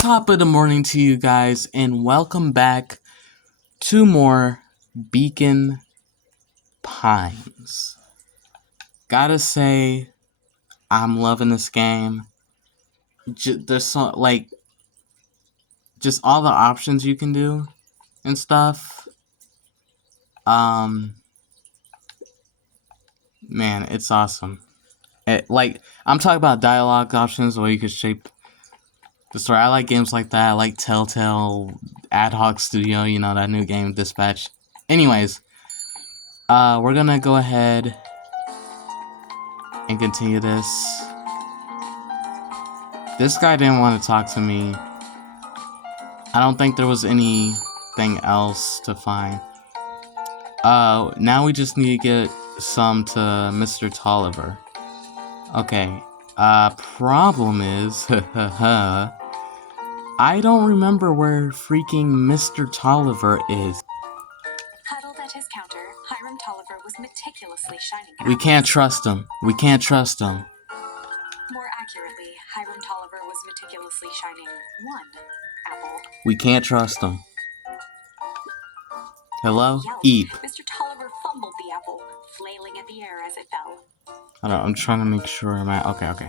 Top of the morning to you guys, and welcome back to more Beacon Pines. Gotta say, I'm loving this game. There's just all the options you can do and stuff. Man, it's awesome. I'm talking about dialogue options where you could shape the story. I like games like that. I like Telltale, Ad Hoc Studio, that new game, Dispatch. Anyways, we're gonna go ahead and continue this. This guy didn't want to talk to me. I don't think there was anything else to find. Now we just need to get some to Mr. Tolliver. Okay. Problem is, I don't remember where freaking Mr. Tolliver is. Huddled at his counter, Hiram Tolliver was meticulously shining apples. We can't trust him. We can't trust him. More accurately, Hiram Tolliver was meticulously shining one apple. We can't trust him. Hello? Yelp. Eep. Mr. Tolliver fumbled the apple, flailing in the air as it fell. Hold on, I'm trying to make sure I'm at... Okay.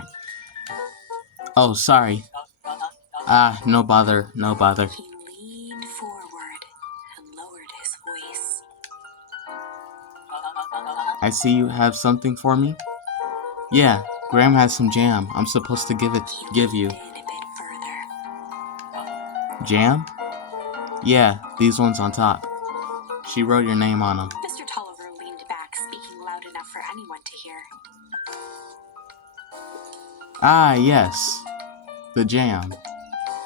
Oh, sorry. No bother. He leaned forward and lowered his voice. I see you have something for me? Yeah, Graham has some jam. I'm supposed to give you. In a bit further. Jam? Yeah, these ones on top. She wrote your name on them. Mr. Tolliver leaned back, speaking loud enough for anyone to hear. Ah, yes. The jam.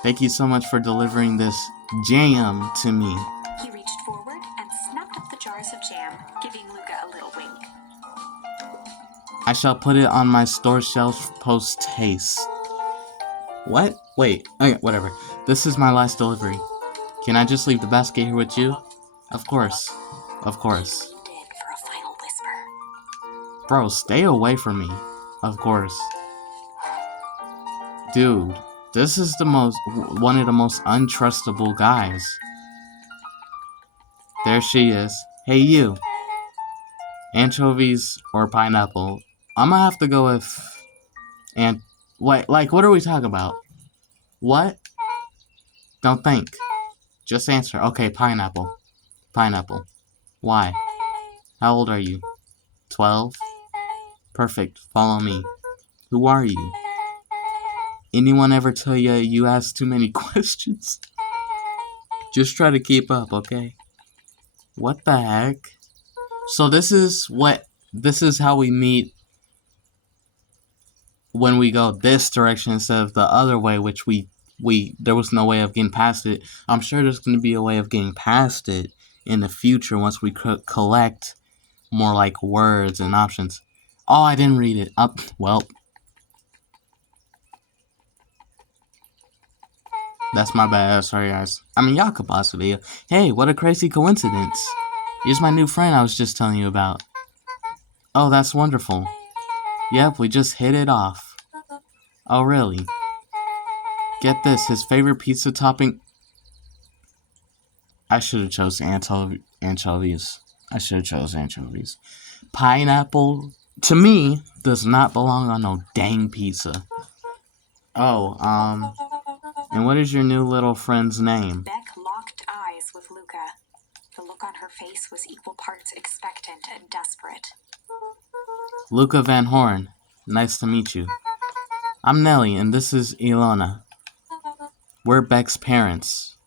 Thank you so much for delivering this jam to me. He reached forward and snapped up the jars of jam, giving Luca a little wink. I shall put it on my store shelf post-haste. What? Wait. Okay, whatever. This is my last delivery. Can I just leave the basket here with you? Of course. He leaned in for a final whisper. Bro, stay away from me. Of course. Dude, this is one of the most untrustable guys. There she is. Hey, you. Anchovies or pineapple? I'm gonna have to go with... what are we talking about? What? Don't think. Just answer. Okay, pineapple. Pineapple. Why? How old are you? 12? Perfect. Follow me. Who are you? Anyone ever tell you ask too many questions? Just try to keep up, okay? What the heck? So this is how we meet when we go this direction instead of the other way, which there was no way of getting past it. I'm sure there's going to be a way of getting past it in the future once we collect more like words and options. Oh, I didn't read it. Well. That's my bad. Sorry, guys. I mean, y'all could pause the video. Hey, what a crazy coincidence. Here's my new friend I was just telling you about. Oh, that's wonderful. Yep, we just hit it off. Oh, really? Get this, his favorite pizza topping... I should have chose anchovies. I should have chose anchovies. Pineapple, to me, does not belong on no dang pizza. Oh, and what is your new little friend's name? Beck locked eyes with Luca. The look on her face was equal parts expectant and desperate. Luca Van Horn. Nice to meet you. I'm Nellie, and this is Ilona. We're Beck's parents.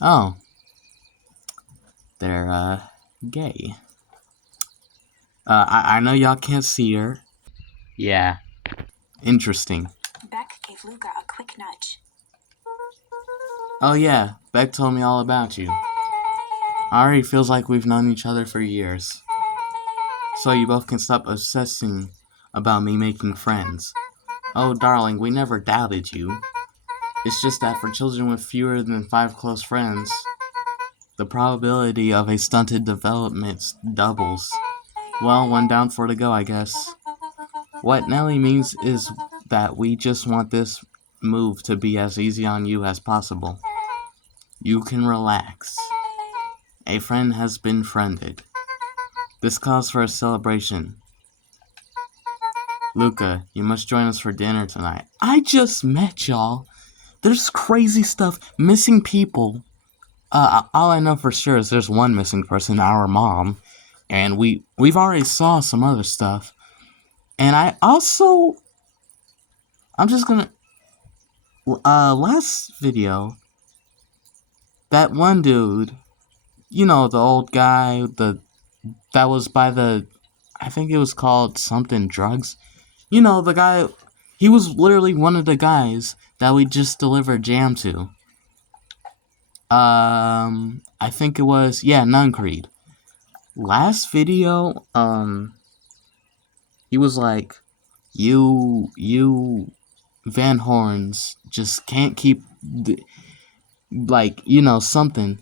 Oh. They're, gay. I know y'all can't see her. Yeah. Interesting. Beck gave Luca a quick nudge. Oh yeah, Beck told me all about you. Already feels like we've known each other for years. So you both can stop obsessing about me making friends. Oh darling, we never doubted you. It's just that for children with fewer than 5 close friends, the probability of a stunted development doubles. Well, one down, 4 to go, I guess. What Nellie means is that we just want this move to be as easy on you as possible. You can relax. A friend has been friended. This calls for a celebration. Luca, you must join us for dinner tonight. I just met y'all. There's crazy stuff. Missing people. All I know for sure is there's one missing person, our mom. And we've already saw some other stuff. And I'm just gonna... last video, that one dude, you know, the old guy, that was by the... I think it was called something drugs. You know, the guy... He was literally one of the guys that we just delivered jam to. I think it was, yeah, Nuncreed. Last video, he was like, you Van Horns just can't keep, like, you know, something.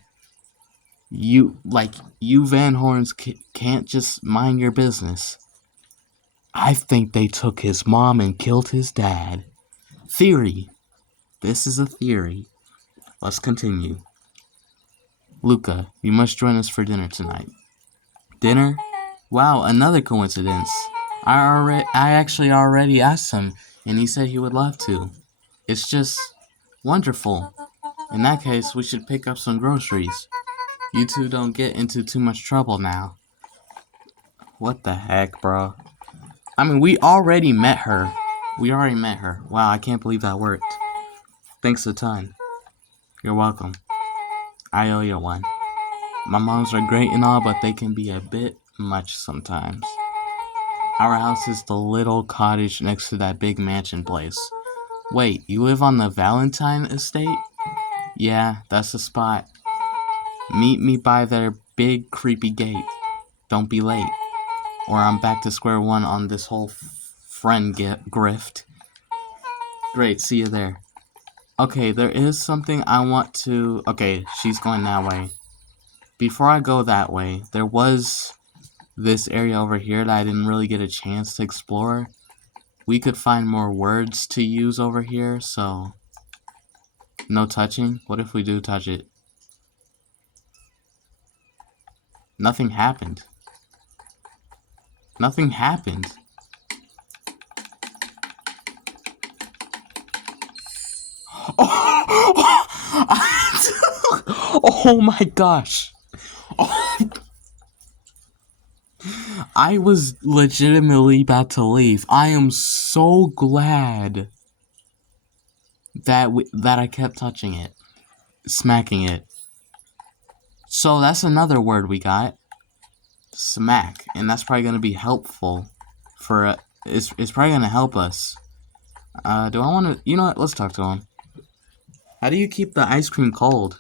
You Van Horns can't just mind your business. I think they took his mom and killed his dad. Theory. This is a theory. Let's continue. Luca, you must join us for dinner tonight. Dinner? Wow, another coincidence. I actually already asked him, and he said he would love to. It's just wonderful. In that case, we should pick up some groceries. You two don't get into too much trouble now. What the heck, bro? I mean, we already met her. Wow, I can't believe that worked. Thanks a ton. You're welcome. I owe you one. My moms are great and all, but they can be a bit much sometimes. Our house is the little cottage next to that big mansion place. Wait, you live on the Valentine estate? Yeah, that's the spot. Meet me by their big creepy gate. Don't be late, or I'm back to square one on this whole friend grift. Great, see you there. Okay, there is something I want to... Okay, she's going that way. Before I go that way, there was this area over here that I didn't really get a chance to explore. We could find more words to use over here, so... No touching? What if we do touch it? Nothing happened. Nothing happened. Oh my gosh. I was legitimately about to leave. I am so glad that I kept touching it. Smacking it. So that's another word we got. Smack. And that's probably going to be helpful for... It's probably going to help us. Do I want to... You know what? Let's talk to him. How do you keep the ice cream cold?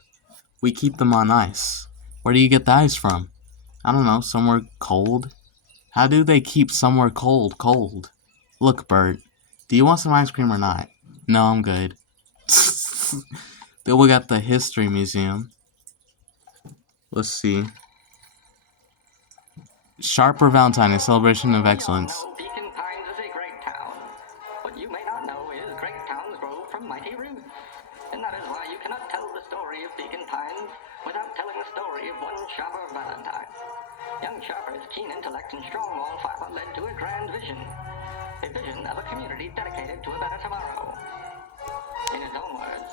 We keep them on ice. Where do you get the ice from? I don't know. Somewhere cold? How do they keep somewhere cold? Look, Bert. Do you want some ice cream or not? No, I'm good. Then we got the History Museum. Let's see. Sharper Valentine, a celebration of excellence. Beacon Pines is a great town. What you may not know is great towns grow from mighty roots. And that is why you cannot tell the story of Beacon Pines without telling the story of one Sharper Valentine. Young Sharper's keen intellect and strong wall fiber led to a grand vision. A vision of a community dedicated to a better tomorrow. In his own words,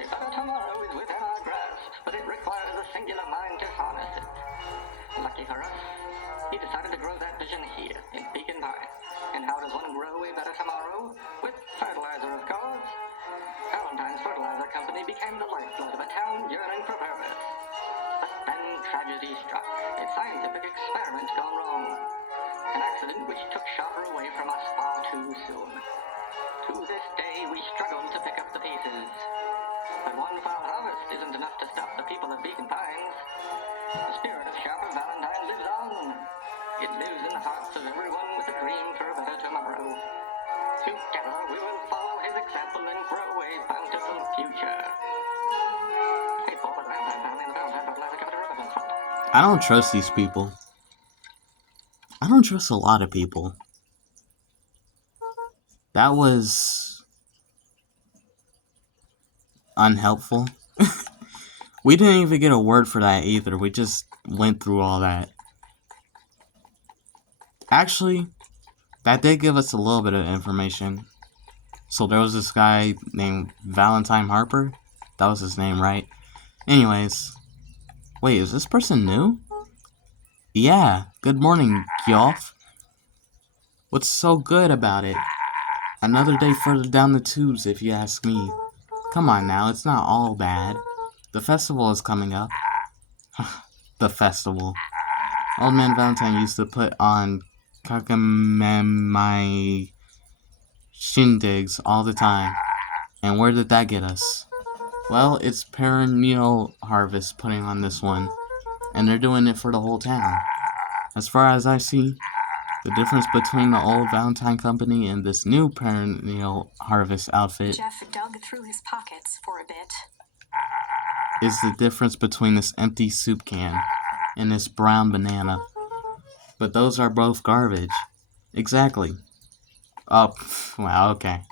a better tomorrow is within our grasp, but it requires a singular mind to harness it. Lucky for us, he decided to grow that vision here, in Beacon Pine. And how does one grow a better tomorrow? With fertilizer, of course. Valentine's Fertilizer Company became the lifeblood of a town yearning for purpose. But then tragedy struck, a scientific experiment gone wrong. An accident which took Sharper away from us far too soon. To this day, we struggle to pick up the pieces. But one foul harvest isn't enough to stop the people of Beacon Pines. The spirit of Sharper Valentine lives on. It lives in the hearts of everyone with a dream for a better tomorrow. Together, we will follow his example and grow a bountiful future. Hey, Paul, the Valentine family and the Valentine Fertilizer Company represents front. I don't trust these people. I don't trust a lot of people. That was... unhelpful. We didn't even get a word for that either. We just went through all that. Actually, that did give us a little bit of information. So there was this guy named Valentine Harper. That was his name, right? Anyways. Wait, is this person new? Yeah, good morning, Gyoff. What's so good about it? Another day further down the tubes, if you ask me. Come on now, it's not all bad. The festival is coming up. The festival. Old Man Valentine used to put on kakamemai shindigs all the time. And where did that get us? Well, it's perennial harvest putting on this one. And they're doing it for the whole town. As far as I see, the difference between the old Valentine Company and this new perennial harvest outfit Jeff dug through his pockets for a bit. is the difference between this empty soup can and this brown banana. But those are both garbage. Exactly. Oh, wow, okay.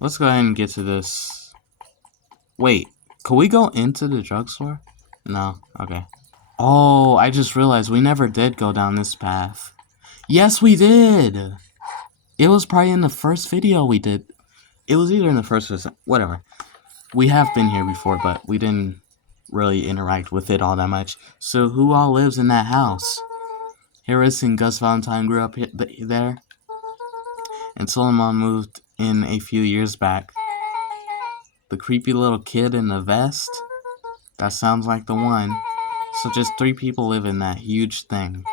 Let's go ahead and get to this. Wait, could we go into the drugstore? No, okay. Oh, I just realized we never did go down this path. Yes, we did! It was probably in the first video we did. It was either in the first or whatever. We have been here before, but we didn't really interact with it all that much. So who all lives in that house? Harris and Gus Valentine grew up there. And Solomon moved in a few years back. The creepy little kid in the vest? That sounds like the one. So just 3 people live in that huge thing.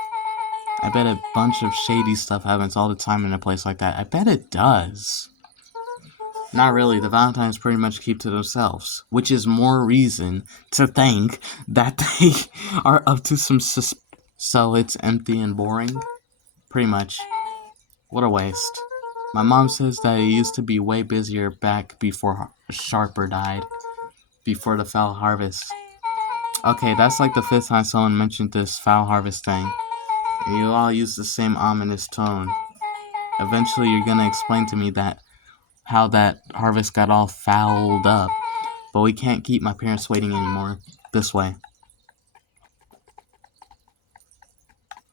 I bet a bunch of shady stuff happens all the time in a place like that. I bet it does. Not really. The Valentines pretty much keep to themselves. Which is more reason to think that they are up to some so it's empty and boring? Pretty much. What a waste. My mom says that it used to be way busier back before Sharper died. Before the foul harvest. Okay, that's like the 5th time someone mentioned this foul harvest thing. And you all use the same ominous tone. Eventually you're gonna explain to me that how that harvest got all fouled up. But we can't keep my parents waiting anymore. This way.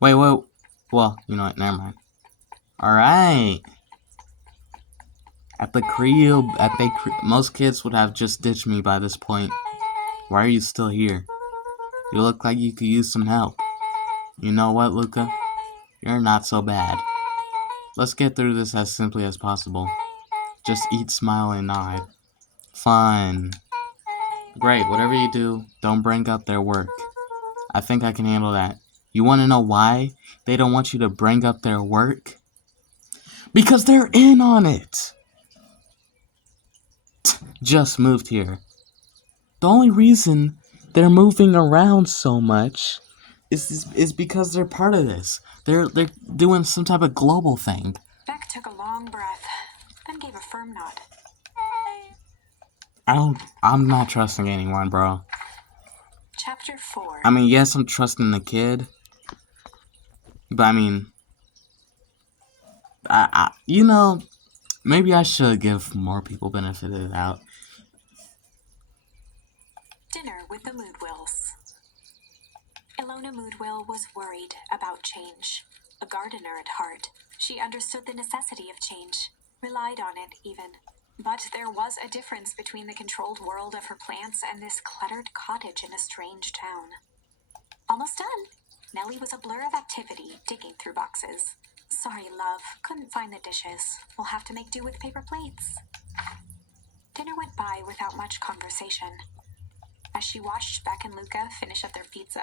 Wait. Well, you know what, never mind. Alright. At the crib, most kids would have just ditched me by this point. Why are you still here? You look like you could use some help. You know what, Luca? You're not so bad. Let's get through this as simply as possible. Just eat, smile, and nod. Fun. Great, whatever you do, don't bring up their work. I think I can handle that. You want to know why they don't want you to bring up their work? Because they're in on it! Just moved here. The only reason they're moving around so much is because they're part of this. They're doing some type of global thing. Beck took a long breath, then gave a firm nod. I'm not trusting anyone, bro. Chapter 4. I mean, yes, I'm trusting the kid. But I mean, you know, maybe I should give more people benefit of the doubt. Dinner with the Moodwills. Ilona Moodwill was worried about change. A gardener at heart, she understood the necessity of change, relied on it even. But there was a difference between the controlled world of her plants and this cluttered cottage in a strange town. Almost done. Nellie was a blur of activity, digging through boxes. Sorry, love, couldn't find the dishes. We'll have to make do with paper plates. Dinner went by without much conversation. As she watched Beck and Luca finish up their pizza,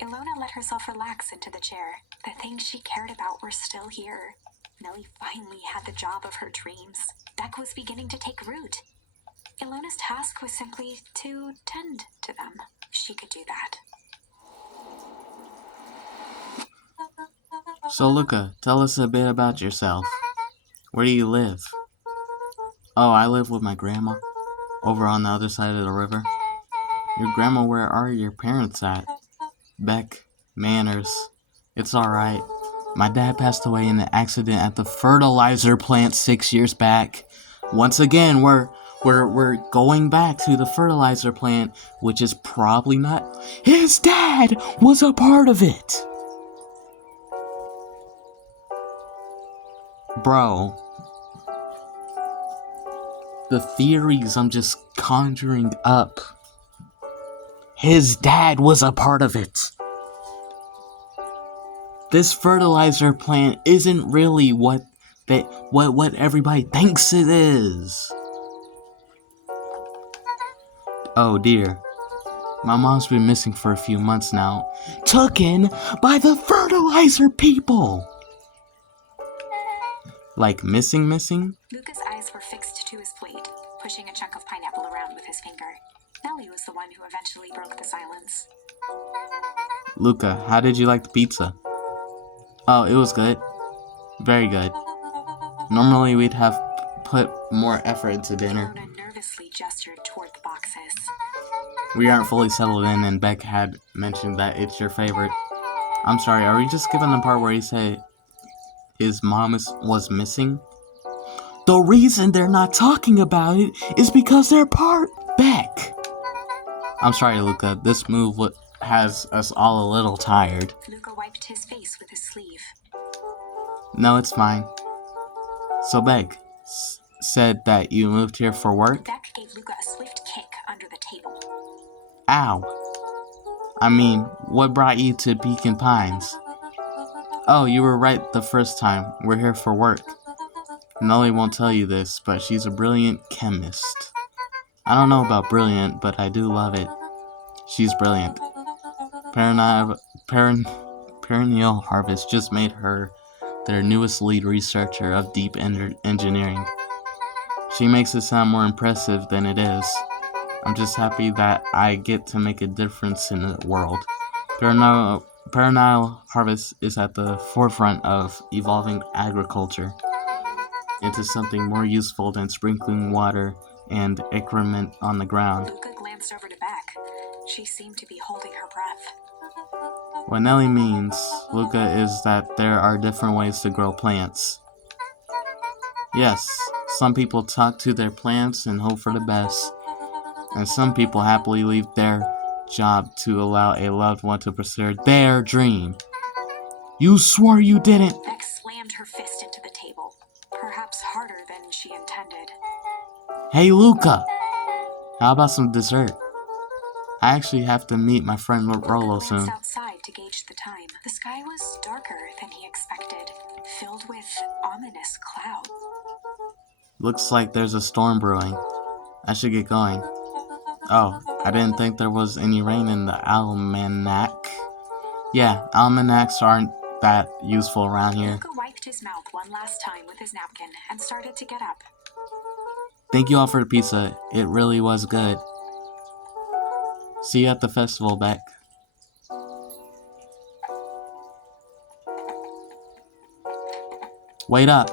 Ilona let herself relax into the chair. The things she cared about were still here. Nellie finally had the job of her dreams. Beck was beginning to take root. Ilona's task was simply to tend to them. She could do that. So, Luca, tell us a bit about yourself. Where do you live? Oh, I live with my grandma, over on the other side of the river. Your grandma, where are your parents at? Beck, manners. It's alright. My dad passed away in an accident at the fertilizer plant 6 years back. Once again, we're We're going back to the fertilizer plant, which is probably not. His dad was a part of it! Bro. The theories I'm just conjuring up. His dad was a part of it. This fertilizer plant isn't really what everybody thinks it is. Oh dear. My mom's been missing for a few months now. Taken by the fertilizer people! Like missing? Luca's eyes were fixed to his plate, pushing a chunk of pineapple around with his finger. Nellie was the one who eventually broke the silence. Luca, how did you like the pizza? Oh, it was good. Very good. Normally we'd have put more effort into dinner. Ilona nervously gestured toward the boxes. We aren't fully settled in, and Beck had mentioned that it's your favorite. I'm sorry, are we just skipping the part where he said his mom was missing? The reason they're not talking about it is because they're part Beck. I'm sorry, Luca. This move has us all a little tired. Luca wiped his face with his sleeve. No, it's fine. So Beck said that you moved here for work? Beck gave Luca a swift kick under the table. Ow. I mean, what brought you to Beacon Pines? Oh, you were right the first time. We're here for work. Nellie won't tell you this, but she's a brilliant chemist. I don't know about brilliant, but I do love it. She's brilliant. Perennial Harvest just made her their newest lead researcher of deep engineering. She makes it sound more impressive than it is. I'm just happy that I get to make a difference in the world. Perennial Harvest is at the forefront of evolving agriculture into something more useful than sprinkling water and excrement on the ground. Luca glanced over to Beck. She seemed to be holding her breath. What Nellie means, Luca, is that there are different ways to grow plants. Yes, some people talk to their plants and hope for the best, and some people happily leave their job to allow a loved one to pursue their dream. You swore you didn't! Beck slammed her fist into the table, perhaps harder than she intended. Hey Luca! How about some dessert? I actually have to meet my friend Rolo soon. Luca glanced outside to gauge the time. The sky was darker than he expected, filled with ominous clouds. Looks like there's a storm brewing. I should get going. Oh, I didn't think there was any rain in the almanac. Yeah, almanacs aren't that useful around here. Luca wiped his mouth one last time with his napkin and started to get up. Thank you all for the pizza. It really was good. See you at the festival, Beck. Wait up.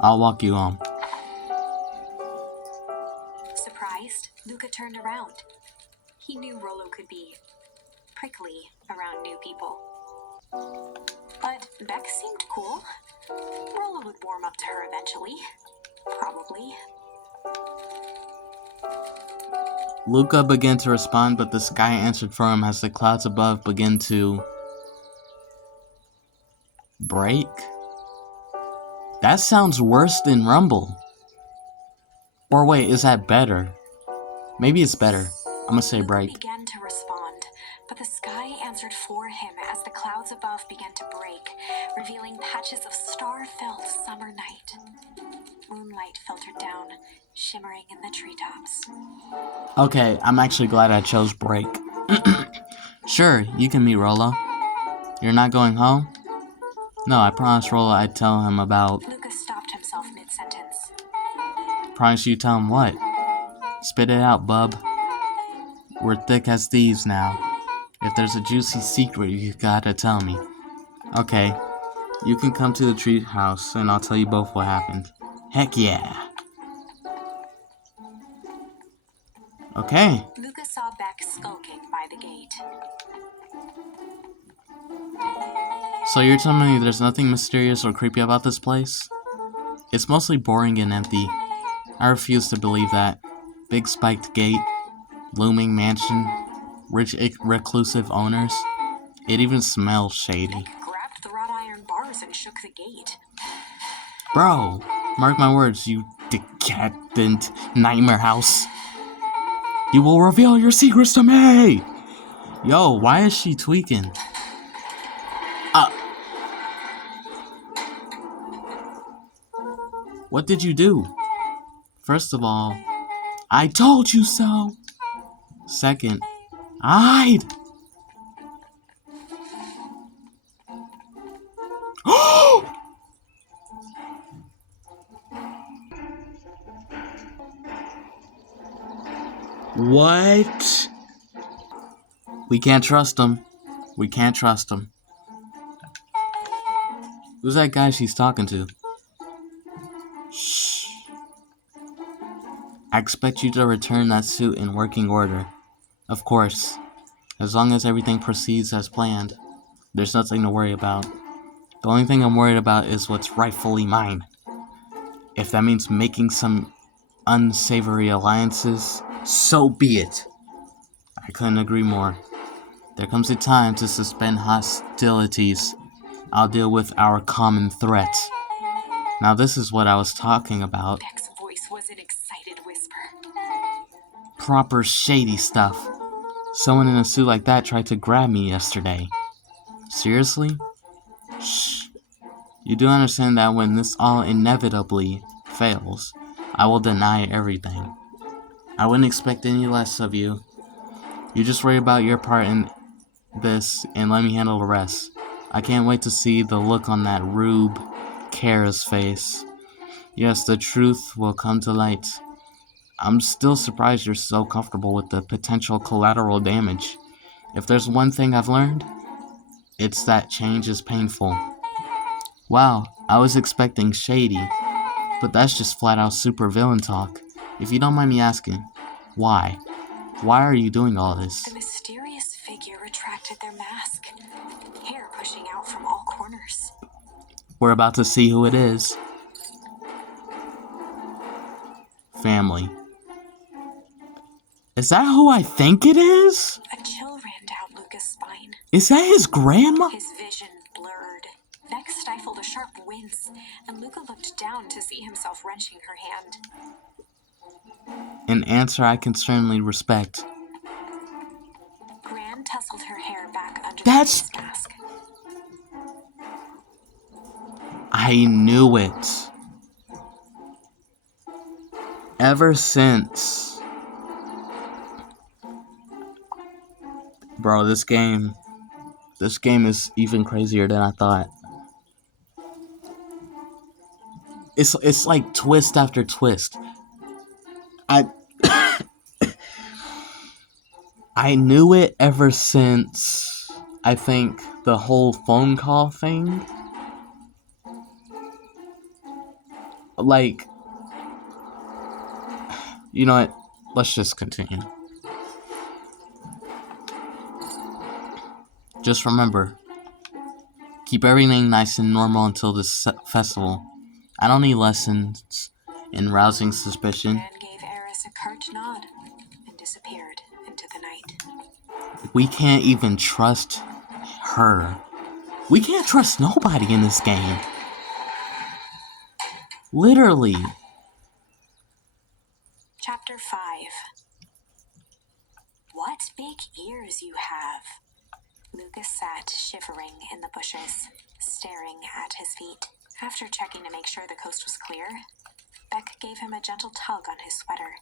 I'll walk you home. Surprised, Luca turned around. He knew Rolo could be prickly around new people. But Beck seemed cool. Rolo would warm up to her eventually. Probably. Luca began to respond, but the sky answered for him as the clouds above began to break. That sounds worse than rumble. Or wait, is that better? Maybe it's better. I'm gonna say break. Luca began to respond, but the sky answered for him as the clouds above began to break, revealing patches of star-filled summer night. Moonlight filtered down, shimmering in the treetops. Okay, I'm actually glad I chose break. Sure, you can meet Rolo. You're not going home? No, I promised Rolo I'd tell him about... Luca stopped himself mid-sentence. Promise you tell him what? Spit it out, bub. We're thick as thieves now. If there's a juicy secret, you gotta tell me. Okay, you can come to the treat house and I'll tell you both what happened. Heck yeah. Okay. Luca saw Beck skulking by the gate. So you're telling me there's nothing mysterious or creepy about this place? It's mostly boring and empty. I refuse to believe that. Big spiked gate, looming mansion, rich reclusive owners. It even smells shady. Beck grabbed the wrought iron bars and shook the gate. Bro, mark my words, you decadent nightmare house. You will reveal your secrets to me! Yo, why is she tweaking? What did you do? First of all, I told you so. Second, hide! What? We can't trust him. We can't trust him. Who's that guy she's talking to? Shh. I expect you to return that suit in working order. Of course. As long as everything proceeds as planned, there's nothing to worry about. The only thing I'm worried about is what's rightfully mine. If that means making some unsavory alliances, so be it. I couldn't agree more. There comes a time to suspend hostilities. I'll deal with our common threat. Now this is what I was talking about. Beck's voice was an excited whisper. Proper shady stuff. Someone in a suit like that tried to grab me yesterday. Seriously? Shh. You do understand that when this all inevitably fails, I will deny everything. I wouldn't expect any less of you. You just worry about your part in this and let me handle the rest. I can't wait to see the look on that Rube Kara's face. Yes, the truth will come to light. I'm still surprised you're so comfortable with the potential collateral damage. If there's one thing I've learned, it's that change is painful. Wow, I was expecting shady, but that's just flat out super villain talk. If you don't mind me asking, why? Why are you doing all this? The mysterious figure retracted their mask, hair pushing out from all corners. We're about to see who it is. Family. Is that who I think it is? A chill ran down Luca's spine. Is that his grandma? His vision blurred. Beck stifled a sharp wince, and Luca looked down to see himself wrenching her hand. An answer I can certainly respect. Gran tousled her hair back under That's- the face mask. I knew it. Ever since. Bro, this game is even crazier than I thought. It's like twist after twist. I knew it ever since, I think, the whole phone call thing. Like, you know what? Let's just continue. Just remember, keep everything nice and normal until this festival. I don't need lessons in rousing suspicion. Gran gave Eris a curt nod and disappeared into the night. We can't even trust her. We can't trust nobody in this game. Literally. Chapter 5. What big ears you have. Lucas sat shivering in the bushes, staring at his feet. After checking to make sure the coast was clear, Beck gave him a gentle tug on his sweater.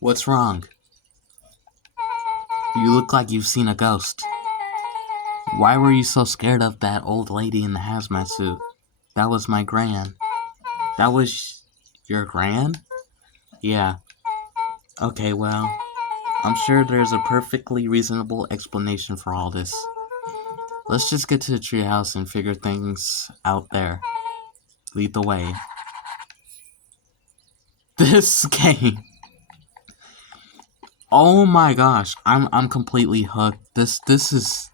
What's wrong? You look like you've seen a ghost. Why were you so scared of that old lady in the hazmat suit? That was my gran. That was your gran? Yeah. Okay, well, I'm sure there's a perfectly reasonable explanation for all this. Let's just get to the treehouse and figure things out there. Lead the way. This game. Oh my gosh, I'm completely hooked. This is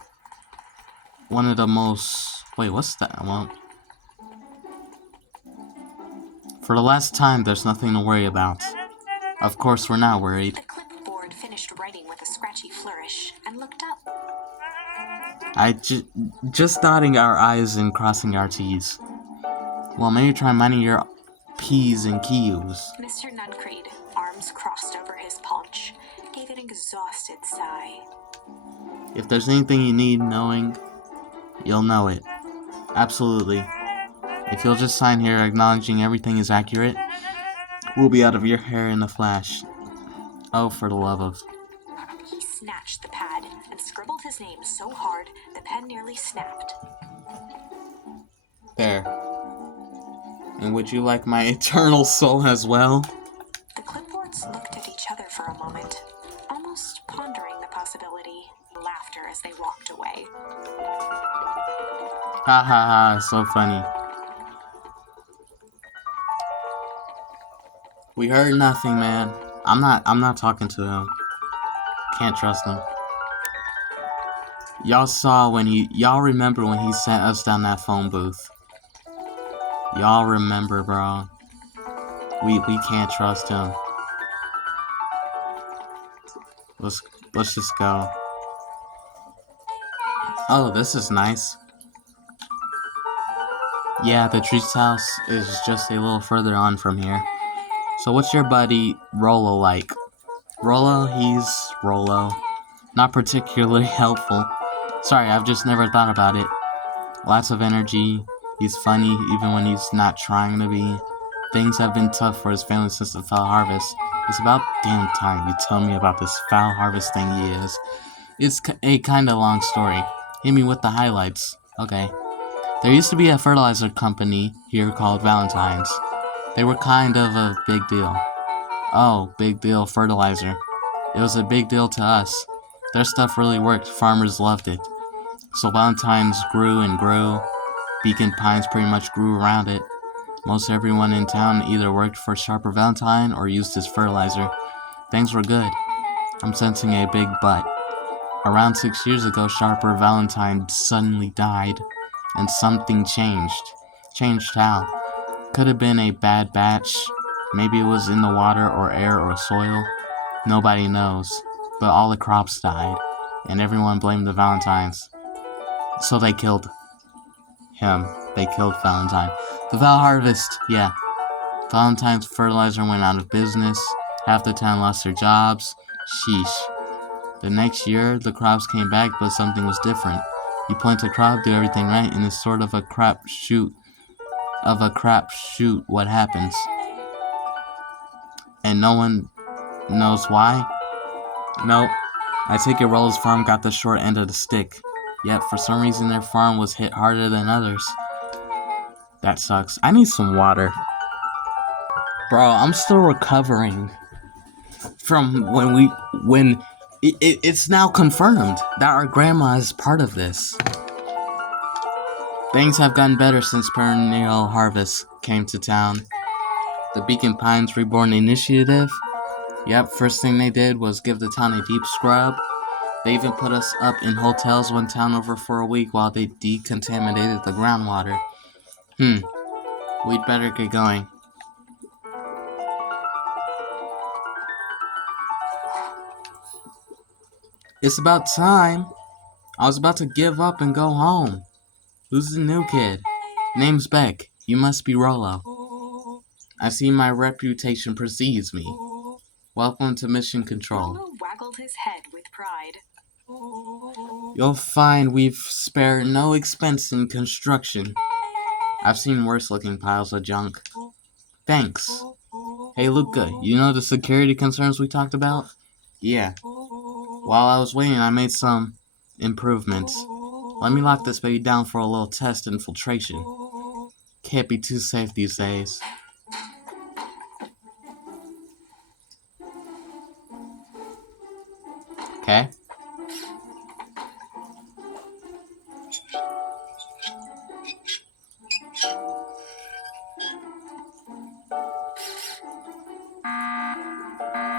one of the most Wait, what's that? Well, for the last time, there's nothing to worry about. Of course, we're not worried. The clipboard finished writing with a scratchy flourish and looked up. Just dotting our I's and crossing our T's. Well, maybe try minding your P's and Q's. Mr. Nuncreed, arms crossed over his paunch, gave an exhausted sigh. If there's anything you need knowing, you'll know it. Absolutely. If you'll just sign here acknowledging everything is accurate, we'll be out of your hair in a flash. Oh, for the love of... He snatched the pad and scribbled his name so hard the pen nearly snapped. There. And would you like my eternal soul as well? The clipboards looked at each other for a moment, almost pondering the possibility. Laughter as they walked away. Ha ha ha, so funny. We heard nothing, man. I'm not talking to him. Can't trust him. Y'all saw when y'all remember when he sent us down that phone booth. Y'all remember, bro. We can't trust him. Let's just go. Oh, this is nice. Yeah, the tree's house is just a little further on from here. So what's your buddy Rolo like? Rolo, he's Rolo. Not particularly helpful. Sorry, I've just never thought about it. Lots of energy. He's funny even when he's not trying to be. Things have been tough for his family since the foul harvest. It's about damn time you tell me about this foul harvest thing he is. It's a kinda long story. Hit me with the highlights. Okay. There used to be a fertilizer company here called Valentine's. They were kind of a big deal. Oh, big deal fertilizer. It was a big deal to us. Their stuff really worked. Farmers loved it. So Valentine's grew and grew. Beacon Pines pretty much grew around it. Most everyone in town either worked for Sharper Valentine or used his fertilizer. Things were good. I'm sensing a big but. Around 6 years ago, Sharper Valentine suddenly died, and something changed. Changed how? Could have been a bad batch. Maybe it was in the water or air or soil. Nobody knows. But all the crops died, and everyone blamed the Valentines. So they killed him. They killed Valentine. The Val Harvest, yeah. Valentine's fertilizer went out of business. Half the town lost their jobs. Sheesh. The next year, the crops came back, but something was different. You plant a crop, do everything right, and it's sort of a crapshoot. What happens. And no one knows why? Nope. I take it Rollo's farm got the short end of the stick. Yet, for some reason, their farm was hit harder than others. That sucks. I need some water. Bro, I'm still recovering from when it's now confirmed that our grandma is part of this. Things have gotten better since Perennial Harvest came to town. The Beacon Pines Reborn Initiative. Yep, first thing they did was give the town a deep scrub. They even put us up in hotels one town over for a week while they decontaminated the groundwater. We'd better get going. It's about time. I was about to give up and go home. Who's the new kid? Name's Beck. You must be Rollo. I see my reputation precedes me. Welcome to Mission Control. Rollo waggled his head with pride. You'll find we've spared no expense in construction. I've seen worse looking piles of junk. Thanks. Hey Luca, you know the security concerns we talked about? Yeah. While I was waiting, I made some improvements. Let me lock this baby down for a little test infiltration. Can't be too safe these days. Okay.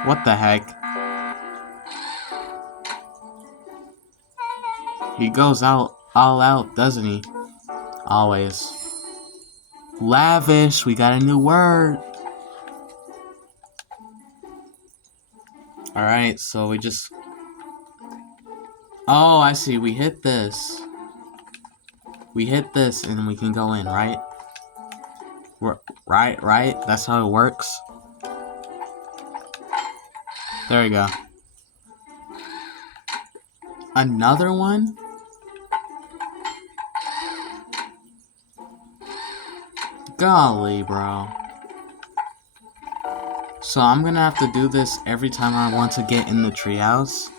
What the heck? He goes all out, doesn't he? Always. Lavish, we got a new word. Alright, so we just... Oh, I see, we hit this. We hit this and we can go in, right? Right? That's how it works. There we go. Another one? Golly, bro. So I'm gonna have to do this every time I want to get in the treehouse.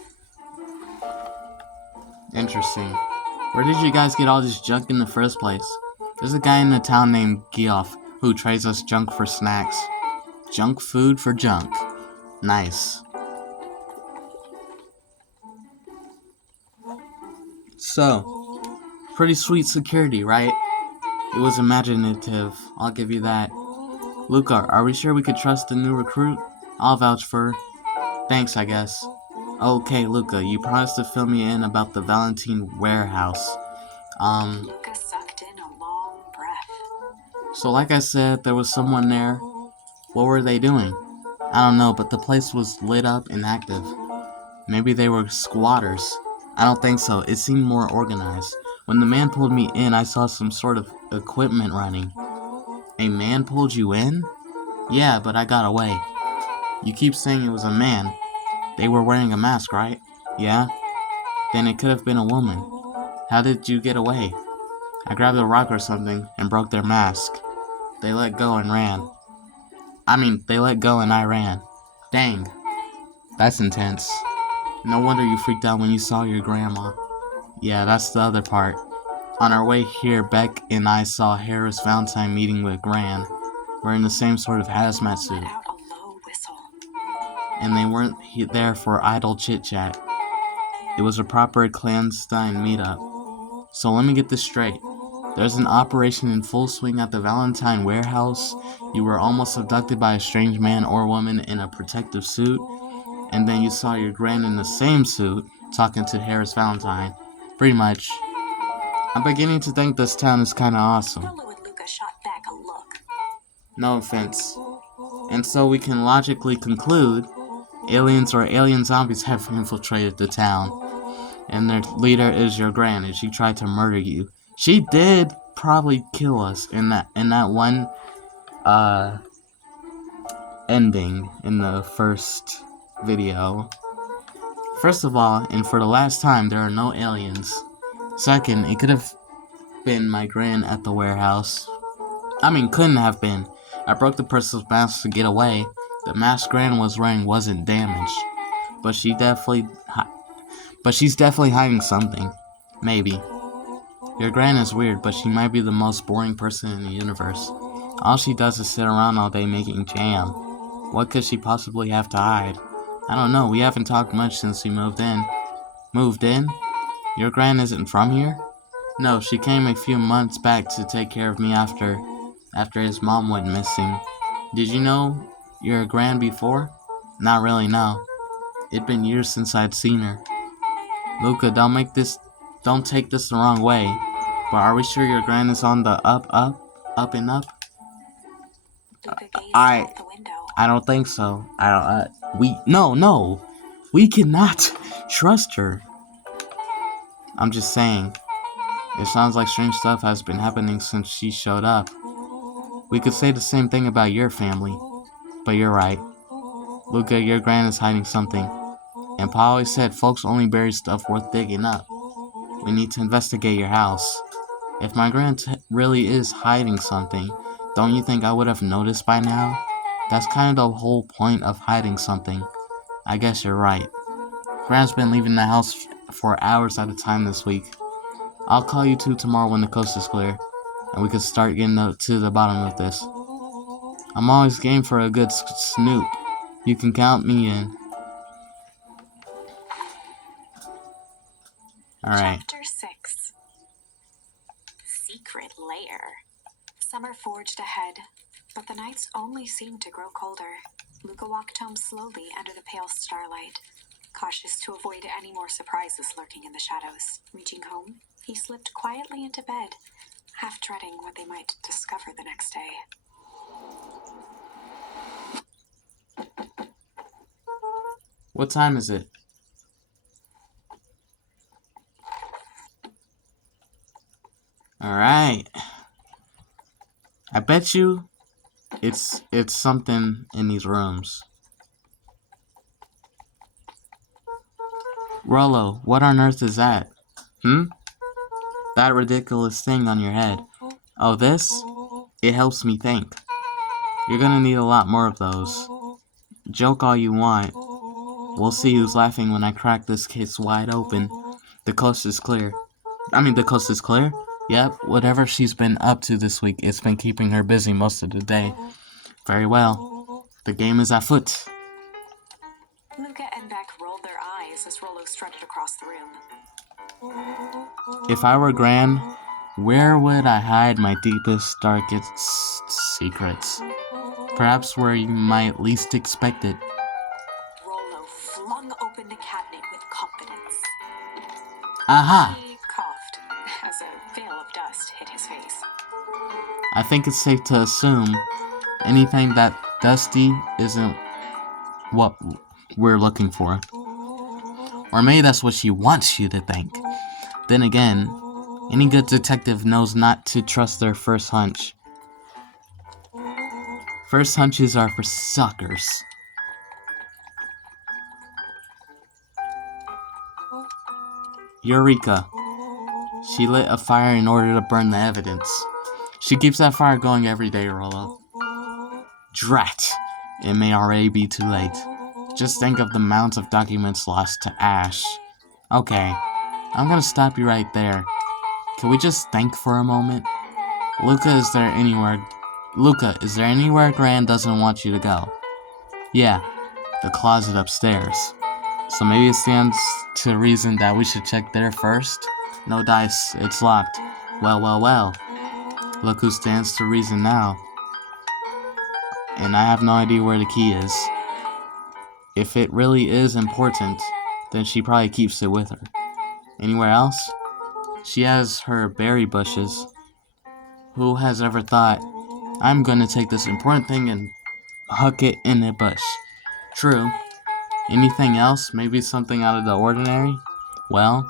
Interesting. Where did you guys get all this junk in the first place? There's a guy in the town named Geoff who trades us junk for snacks. Junk food for junk. Nice. So, pretty sweet security, right? It was imaginative, I'll give you that. Luca, are we sure we could trust the new recruit? I'll vouch for her. Thanks, I guess. Okay, Luca, you promised to fill me in about the Valentine warehouse. Luca sucked in a long breath. So like I said, there was someone there. What were they doing? I don't know, but the place was lit up and active. Maybe they were squatters. I don't think so. It seemed more organized. When the man pulled me in, I saw some sort of equipment running. A man pulled you in? Yeah, but I got away. You keep saying it was a man. They were wearing a mask, right? Yeah? Then it could have been a woman. How did you get away? I grabbed a rock or something and broke their mask. They let go and ran. They let go and I ran. Dang. That's intense. No wonder you freaked out when you saw your grandma. Yeah, that's the other part. On our way here, Beck and I saw Harris Valentine meeting with Gran. We're in the same sort of hazmat suit. Let out a low whistle. And they weren't there for idle chit-chat. It was a proper clandestine meetup. So let me get this straight. There's an operation in full swing at the Valentine warehouse. You were almost abducted by a strange man or woman in a protective suit. And then you saw your Gran in the same suit, talking to Harris Valentine. Pretty much. I'm beginning to think this town is kinda awesome. Fellow and Luca shot back a look. No offense. And so we can logically conclude aliens or alien zombies have infiltrated the town. And their leader is your Gran, and she tried to murder you. She did probably kill us in that one ending in the first video. First of all, and for the last time, there are no aliens. Second, it could have been my Gran at the warehouse. Couldn't have been. I broke the person's mask to get away. The mask Gran was wearing wasn't damaged. But she's definitely hiding something. Maybe. Your Gran is weird, but she might be the most boring person in the universe. All she does is sit around all day making jam. What could she possibly have to hide? I don't know, we haven't talked much since we moved in. Moved in? Your Gran isn't from here? No, she came a few months back to take care of me after his mom went missing. Did you know your Gran before? Not really, no. It'd been years since I'd seen her. Luca, don't take this the wrong way, but are we sure your Gran is on the up and up? Luca gazed out the window. I don't think so. No. We cannot trust her. I'm just saying. It sounds like strange stuff has been happening since she showed up. We could say the same thing about your family. But you're right. Luca, your Gran is hiding something. And Pa always said folks only bury stuff worth digging up. We need to investigate your house. If my Gran really is hiding something, don't you think I would have noticed by now? That's kind of the whole point of hiding something. I guess you're right. Gran's been leaving the house for hours at a time this week. I'll call you two tomorrow when the coast is clear, and we can start getting to the bottom of this. I'm always game for a good snoop. You can count me in. Alright. Chapter 6. Secret Lair. Summer forged ahead, but the nights only seemed to grow colder. Luca walked home slowly under the pale starlight, cautious to avoid any more surprises lurking in the shadows. Reaching home, he slipped quietly into bed, half dreading what they might discover the next day. What time is it? Alright. I bet you it's something in these rooms. Rollo, what on earth is that? That ridiculous thing on your head. Oh, this? It helps me think. You're gonna need a lot more of those. Joke all you want. We'll see who's laughing when I crack this case wide open. The coast is clear. The coast is clear? Yep, whatever she's been up to this week, it's been keeping her busy most of the day. Very well. The game is afoot. Luca and Beck rolled their eyes as Rollo strutted across the room. If I were Gran, where would I hide my deepest, darkest secrets? Perhaps where you might least expect it. Rollo flung open the cabinet with confidence. Aha! He coughed as a veil of dust hit his face. I think it's safe to assume anything that dusty isn't what we're looking for. Or maybe that's what she wants you to think. Then again, any good detective knows not to trust their first hunch. First hunches are for suckers. Eureka! She lit a fire in order to burn the evidence. She keeps that fire going every day, Rollo. Drat! It may already be too late. Just think of the mounds of documents lost to ash. Okay, I'm gonna stop you right there. Can we just think for a moment? Luca, is there anywhere Gran doesn't want you to go? Yeah, the closet upstairs. So maybe it stands to reason that we should check there first? No dice, it's locked. Well. Look who stands to reason now. And I have no idea where the key is. If it really is important, then she probably keeps it with her. Anywhere else? She has her berry bushes. Who has ever thought, I'm gonna take this important thing and huck it in a bush? True. Anything else? Maybe something out of the ordinary? Well,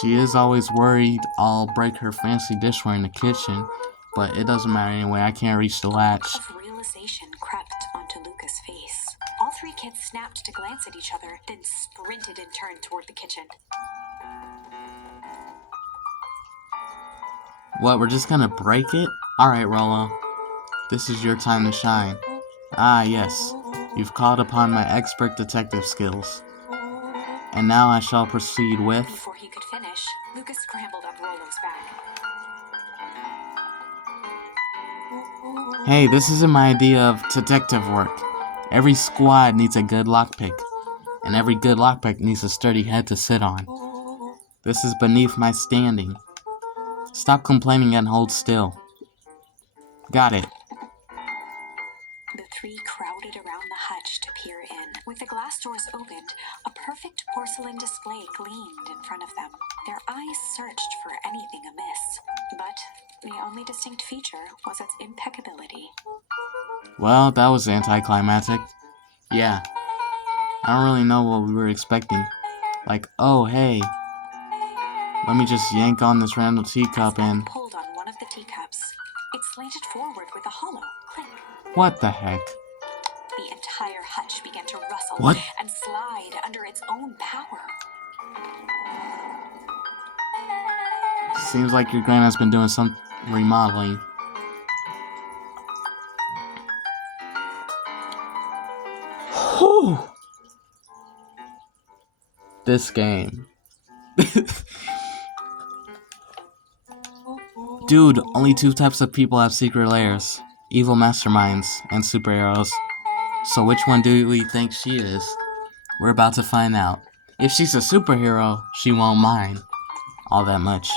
she is always worried I'll break her fancy dishware in the kitchen, but it doesn't matter anyway, I can't reach the latch. Of realization crept onto Luca's face. All three kids snapped to glance at each other, then sprinted in turn toward the kitchen. What, we're just gonna break it? Alright, Rollo. This is your time to shine. Ah, yes. You've called upon my expert detective skills. And now I shall proceed with... Before he could finish, Luca scrambled up Rollo's back. Hey, this isn't my idea of detective work. Every squad needs a good lockpick. And every good lockpick needs a sturdy head to sit on. This is beneath my standing. Stop complaining and hold still. Got it. The three crowded around the hutch to peer in. With the glass doors opened, a perfect porcelain display gleamed in front of them. Their eyes searched for anything amiss, but the only distinct feature was its impeccability. Well, that was anticlimactic. Yeah. I don't really know what we were expecting. Like, oh, hey. Let me just yank on this random teacup and... pulled on one of the teacups. It slanted forward with a hollow click. What the heck? The entire hutch began to rustle What? and slide under its own power. Seems like your grandma's been doing some remodeling. Whew. This game. Dude, only two types of people have secret lairs. Evil masterminds and superheroes. So which one do we think she is? We're about to find out. If she's a superhero, she won't mind all that much.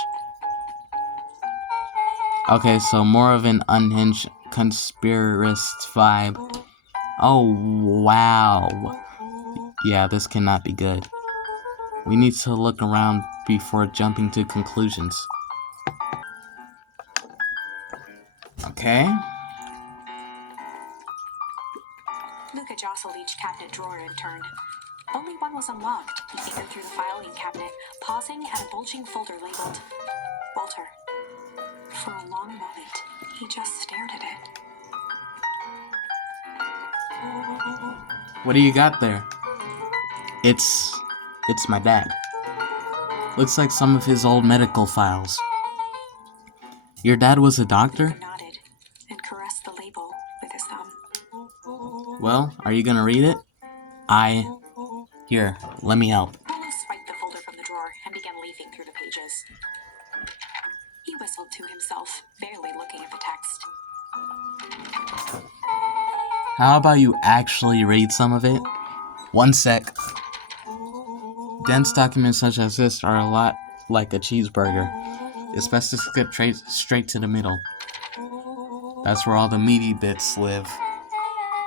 Okay, so more of an unhinged conspiracist vibe. Oh, wow. Yeah, this cannot be good. We need to look around before jumping to conclusions. Okay. Luca jostled each cabinet drawer in turn. Only one was unlocked. He fingered through the filing cabinet, pausing at a bulging folder labeled Walter. For a long moment, he just stared at it. What do you got there? It's my dad. Looks like some of his old medical files. Your dad was a doctor? Luca nodded and caressed the label with his thumb. Well, are you gonna read it? Here, let me help. Rollo swiped the folder from the drawer and began leafing through the pages. He whistled to himself, barely looking at the text. How about you actually read some of it? One sec. Dense documents such as this are a lot like a cheeseburger. It's best to skip straight to the middle. That's where all the meaty bits live.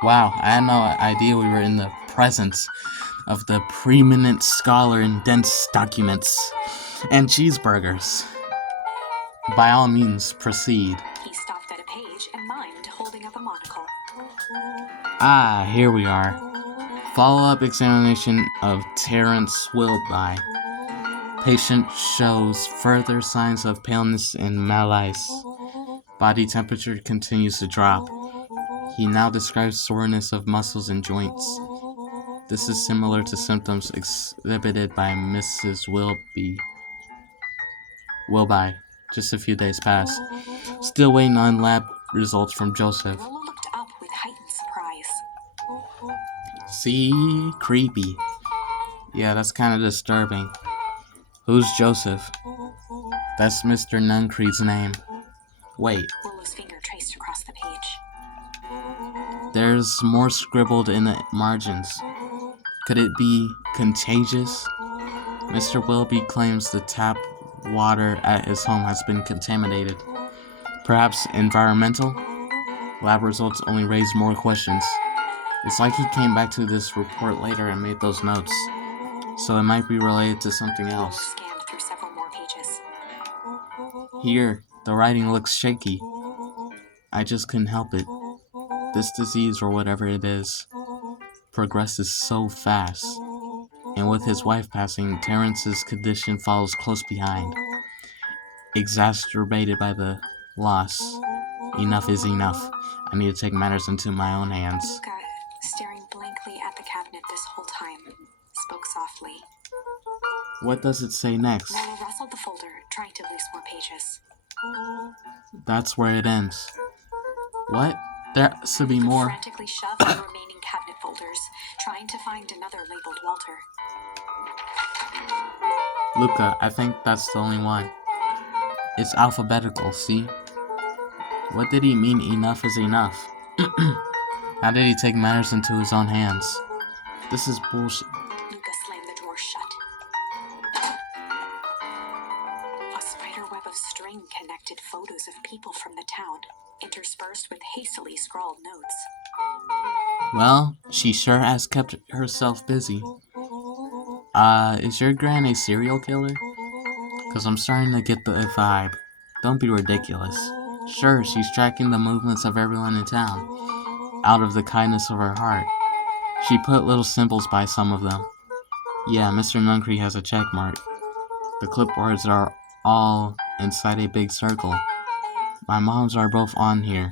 Wow, I had no idea we were in the presence of the preeminent scholar in dense documents and cheeseburgers. By all means, proceed. He stopped at a page and mimed, holding up a monocle. Ah, here we are. Follow-up examination of Terence Wilby. Patient shows further signs of paleness and malaise. Body temperature continues to drop. He now describes soreness of muscles and joints. This is similar to symptoms exhibited by Mrs. Wilby just a few days past. Still waiting on lab results from Joseph. Rollo looked up with heightened surprise. See? Creepy. Yeah, that's kind of disturbing. Who's Joseph? That's Mr. Nuncreed's name. Wait. Rollo's finger traced across the page. There's more scribbled in the margins. Could it be contagious? Mr. Wilby claims the tap water at his home has been contaminated. Perhaps environmental? Lab results only raise more questions. It's like he came back to this report later and made those notes. So it might be related to something Rollo else. scanned through several more pages. Here, the writing looks shaky. I just couldn't help it. This disease, or whatever it is, progresses so fast. And with his wife passing, Terrence's condition follows close behind, exacerbated by the loss. Enough is enough. I need to take matters into my own hands. Luca, staring blankly at the cabinet this whole time, spoke softly. What does it say next? Rollo rustled the folder, trying to loose more pages. That's where it ends. What? There should be more. Frantically shoved the remaining cabinet folders, trying to find another labeled Walter. Luca, I think that's the only one. It's alphabetical, see? What did he mean enough is enough? How did he take matters into his own hands? This is bullshit. Luca slammed the drawer shut. A spider web of string connected photos of people from the town, interspersed with hastily scrawled notes. Well, she sure has kept herself busy. Is your gran a serial killer? Cause I'm starting to get the vibe. Don't be ridiculous. Sure, she's tracking the movements of everyone in town, out of the kindness of her heart. She put little symbols by some of them. Yeah, Mr. Nuncree has a check mark. The clipboards are all inside a big circle. My mom's are both on here,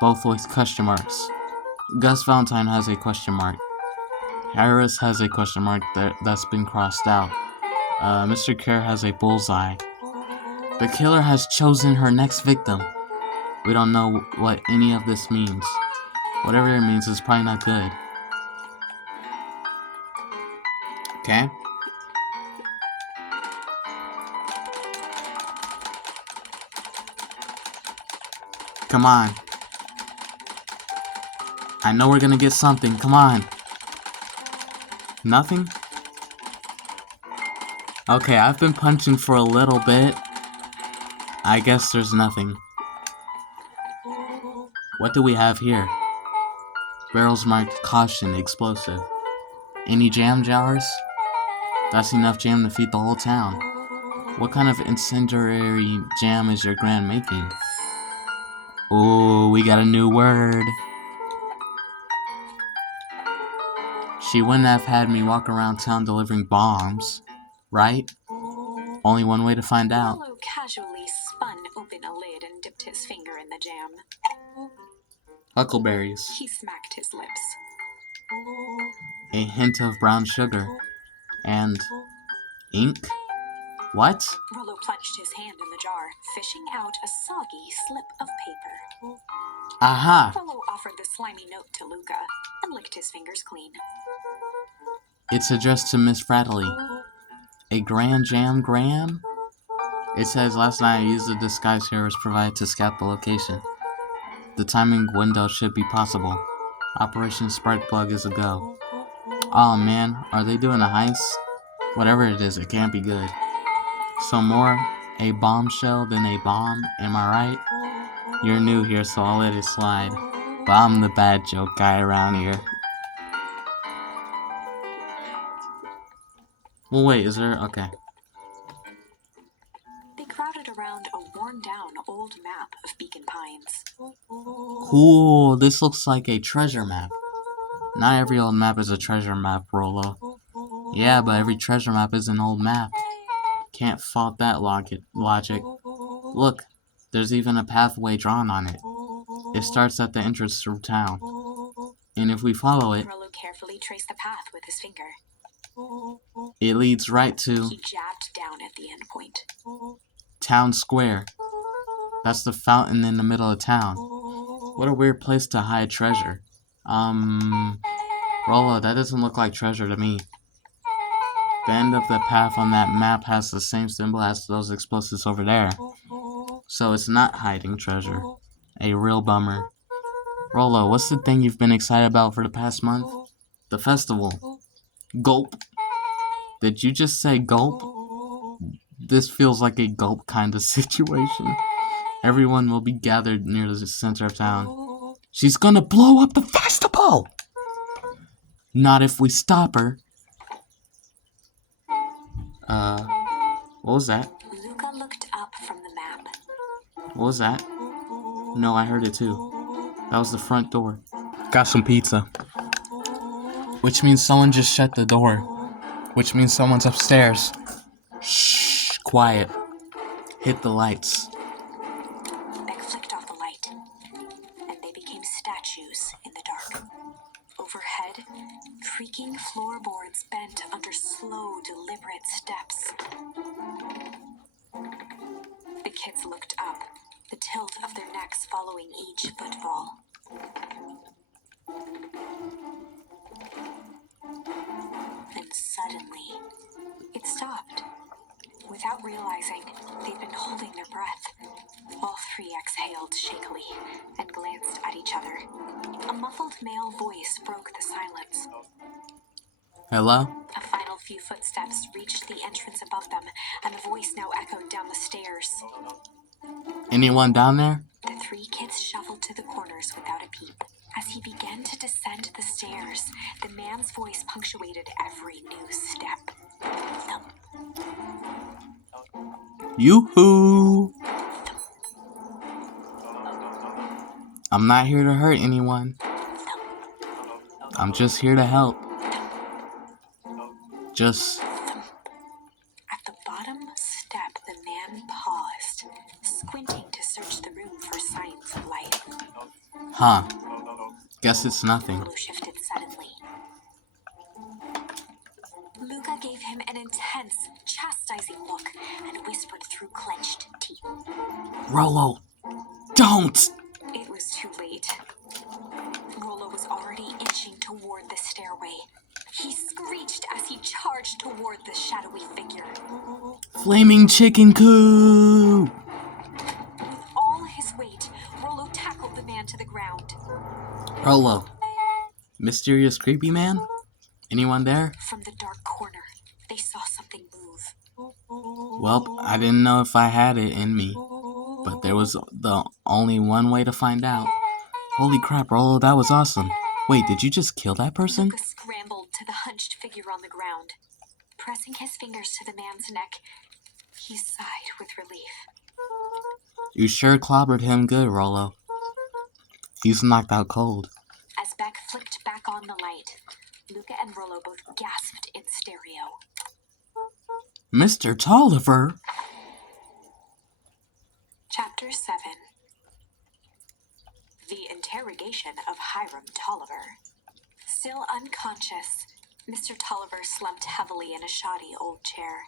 both with question marks. Gus Valentine has a question mark. Harris has a question mark that's been crossed out. Mr. Kerr has a bullseye. The killer has chosen her next victim. We don't know what any of this means. Whatever it means is probably not good. Okay? Come on. I know we're gonna get something. Come on. Nothing? Okay, I've been punching for a little bit. I guess there's nothing. What do we have here? Barrels marked caution, explosive. Any jam jars? That's enough jam to feed the whole town. What kind of incendiary jam is your gran making? Ooh, we got a new word. She wouldn't have had me walk around town delivering bombs, right? Only one way to find out. Rollo casually spun open a lid and dipped his finger in the jam. Huckleberries. He smacked his lips. A hint of brown sugar. And ink? What? Rollo plunged his hand in the jar, fishing out a soggy slip of paper. Aha! Rollo offered the slimy note to Luca and licked his fingers clean. It's addressed to Miss Bradley. A grand jam gram? It says, last night I used the disguise service provided to scout the location. The timing window should be possible. Operation Spark Plug is a go. Oh man, are they doing a heist? Whatever it is, it can't be good. So more a bombshell than a bomb, am I right? You're new here, so I'll let it slide. But I'm the bad joke guy around here. Well, wait, is there... Okay. They crowded around a worn-down old map of Beacon Pines. Cool, this looks like a treasure map. Not every old map is a treasure map, Rollo. Yeah, but every treasure map is an old map. Can't fault that logic. Look, there's even a pathway drawn on it. It starts at the entrance to town. And if we follow it, Rollo carefully traced the path with his finger. it leads right to He jabbed down at the end point. Town Square. That's the fountain in the middle of town. What a weird place to hide treasure. Rollo, that doesn't look like treasure to me. The end of the path on that map has the same symbol as those explosives over there. So it's not hiding treasure. A real bummer. Rollo, what's the thing you've been excited about for the past month? The festival. Gulp. Did you just say gulp? This feels like a gulp kind of situation. Everyone will be gathered near the center of town. She's gonna blow up the festival! Not if we stop her. What was that? Luca looked up from the map. What was that? No, I heard it too. That was the front door. Got some pizza. Which means someone just shut the door. Which means someone's upstairs. Shh, quiet. Hit the lights. Beck flicked off the light, and they became statues in the dark. Overhead, creaking floorboards bent under slow, deliberate steps. The kids looked up, the tilt of their necks following each footfall. Then suddenly, it stopped. Without realizing, they'd been holding their breath. All three exhaled shakily and glanced at each other. A muffled male voice broke the silence. Hello? A final few footsteps reached the entrance above them, and the voice now echoed down the stairs. Anyone down there? The three kids shuffled to the corners without a peep. As he began to descend the stairs, the man's voice punctuated every new step. Thump. Yoo-hoo! I'm not here to hurt anyone. I'm just here to help. Just... At the bottom step, the man paused, squinting to search the room for signs of life. Huh. Guess it's nothing. Rollo shifted suddenly. Luca gave him an intense, chastising look and whispered through clenched teeth. Rollo, don't! It was too late. Rollo was already inching toward the stairway. He screeched as he charged toward the shadowy figure. Flaming chicken coop! With all his weight, Rollo tackled the man to the ground. Rollo. Mysterious creepy man? Anyone there? From the dark corner, they saw something move. Well, I didn't know if I had it in me, but there was the only one way to find out. Holy crap, Rollo, that was awesome. Wait, did you just kill that person? Luca scrambled to the hunched figure on the ground. Pressing his fingers to the man's neck, he sighed with relief. You sure clobbered him good, Rollo. He's knocked out cold. As Beck flicked back on the light, Luca and Rollo both gasped in stereo. Mr. Tolliver! Chapter 7. The Interrogation of Hiram Tolliver. Still unconscious, Mr. Tolliver slumped heavily in a shoddy old chair.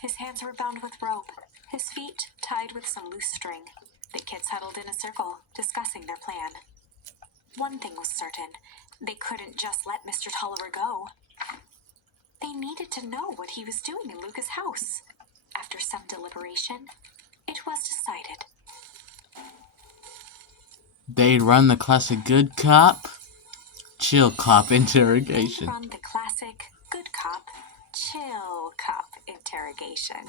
His hands were bound with rope, his feet tied with some loose string. The kids huddled in a circle, discussing their plan. One thing was certain, they couldn't just let Mr. Tolliver go. They needed to know what he was doing in Luca's house. After some deliberation, it was decided. They'd run the classic good cop, chill cop interrogation. From the classic good cop, chill cop interrogation.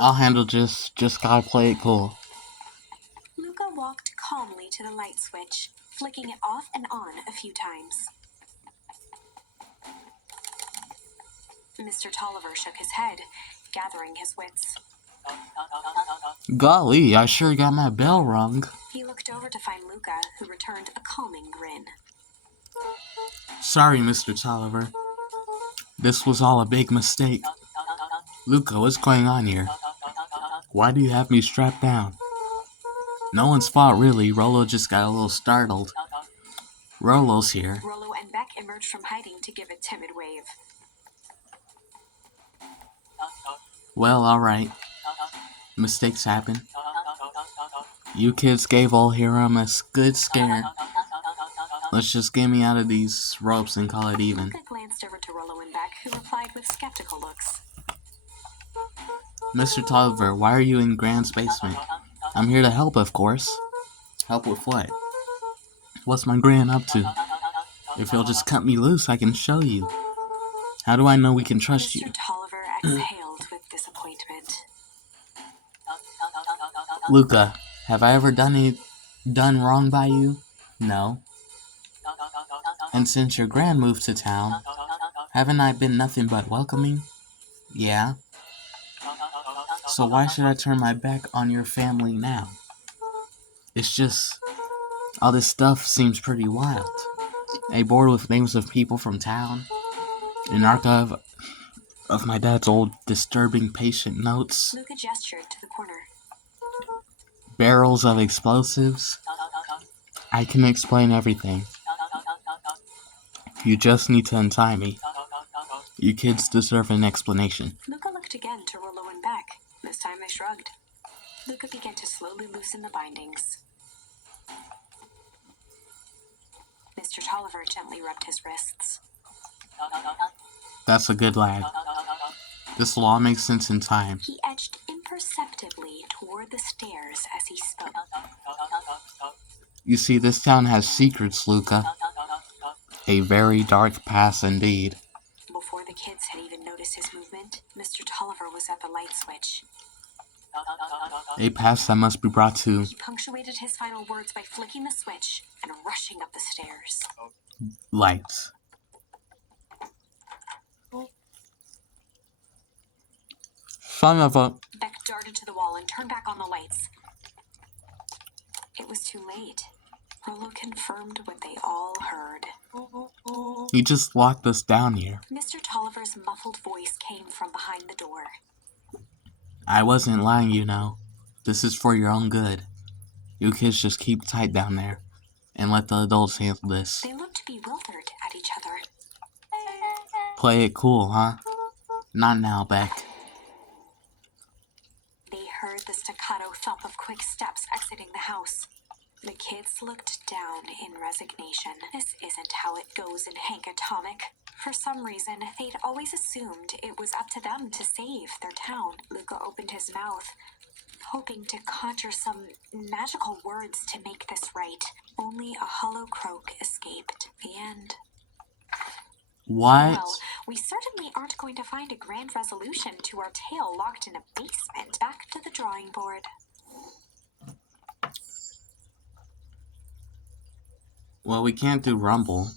I'll handle just gotta play it cool. Luca walked calmly to the light switch, flicking it off and on a few times. Mr. Tolliver shook his head, gathering his wits. Golly, I sure got my bell rung. He looked over to find Luca, who returned a calming grin. Sorry, Mr. Tolliver. This was all a big mistake. Luca, what's going on here? Why do you have me strapped down? No one's fault, really. Rollo just got a little startled. Rollo's here. Rollo and Beck emerged from hiding to give a timid wave. Well, alright. Mistakes happen. You kids gave old Hiram a good scare. Let's just get me out of these ropes and call it even. Luca glanced over to Rollo and Beck, who replied with skeptical looks. Mr. Tolliver, why are you in Grant's basement? I'm here to help, of course. Help with what? What's my Gran up to? If you'll just cut me loose, I can show you. How do I know we can trust you? Mr. Tolliver exhaled with disappointment. Luca, have I ever done wrong by you? No. And since your Gran moved to town, haven't I been nothing but welcoming? Yeah. So why should I turn my back on your family now? It's just, all this stuff seems pretty wild. A board with names of people from town, an archive of my dad's old disturbing patient notes, Luca gestured to the corner. barrels of explosives. I can explain everything. You just need to untie me. You kids deserve an explanation. Luca looked again to Rollo and Beck. This time they shrugged. Luca began to slowly loosen the bindings. Mr. Tolliver gently rubbed his wrists. That's a good lad. This will all make sense in time. He edged imperceptibly toward the stairs as he spoke. You see, this town has secrets, Luca. A very dark past indeed. Before the kids had even noticed his movement, Mr. Tolliver was at the light switch. A past that must be brought to He punctuated his final words by flicking the switch and rushing up the stairs. lights. Son of a... Beck darted to the wall and turned back on the lights. It was too late. Rollo confirmed what they all heard. He just locked us down here. Mr. Tolliver's muffled voice came from behind the door. I wasn't lying, you know. This is for your own good. You kids just keep tight down there and let the adults handle this. They looked bewildered at each other. Play it cool, huh? Not now, Beck. They heard the staccato thump of quick steps exiting the house. The kids looked down in resignation. This isn't how it goes in Hank Atomic. For some reason, they'd always assumed it was up to them to save their town. Luca opened his mouth, hoping to conjure some magical words to make this right. Only a hollow croak escaped. The end. What? Well, we certainly aren't going to find a grand resolution to our tale locked in a basement. Back to the drawing board. Well, we can't do Rumble.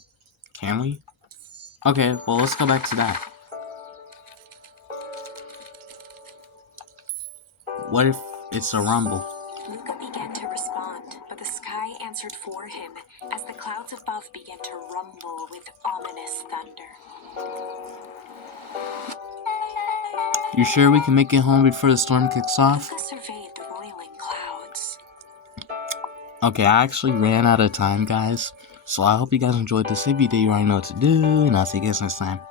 Can we? Okay, well, let's go back to that. What if it's a Rumble? Luca began to respond, but the sky answered for him as the clouds above began to rumble with ominous thunder. You sure we can make it home before the storm kicks off? Luca surveyed the roiling clouds. Okay, I actually ran out of time, guys. So I hope you guys enjoyed this. If you did, you already know what to do, and I'll see you guys next time.